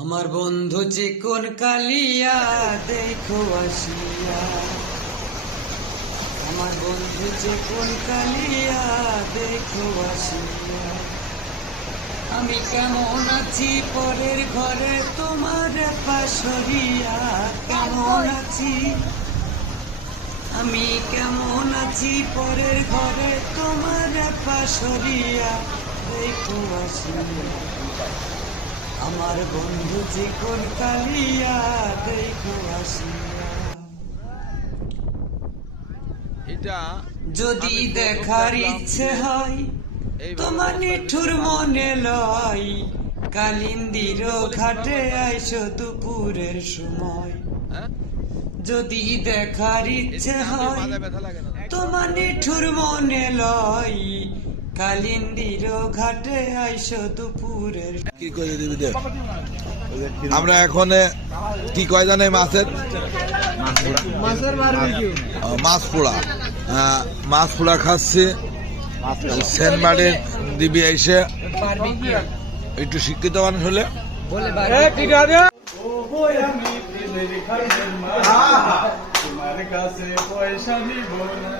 আমার বন্ধু চিকন কালিয়া দেখো আসিয়া, আমার বন্ধু চিকন কালিয়া দেখো আসিয়া। আমি কেমন আছি পরের ঘরে তোমার পাশরিয়া, কেমন আছি আমি কেমন আছি পরের ঘরে তোমার পাশরিয়া দেখো আসিয়া। আমার বন্ধু চিকন কালিয়া দেখো আসিয়া। যদি দেখার ইচ্ছে হয় তোমার নিঠুর মনে লয়, কালিন্দির ঘাটে আইসো দুপুরের সময়। যদি দেখার ইচ্ছে হয় তোমার নিঠুর মনে লয়, কালিন্দির ঘাটে আইসো দুপুরের। কি করে দিবি দে? আমরা এখন কি কয় জানে মাছের মাছ পোড়া, মাছ পোড়া খাচ্ছি। সেনমারির দিবি এসে একটু শিক্ষিত মানুষ হলে তোমার কাছে পয়সা নিব না।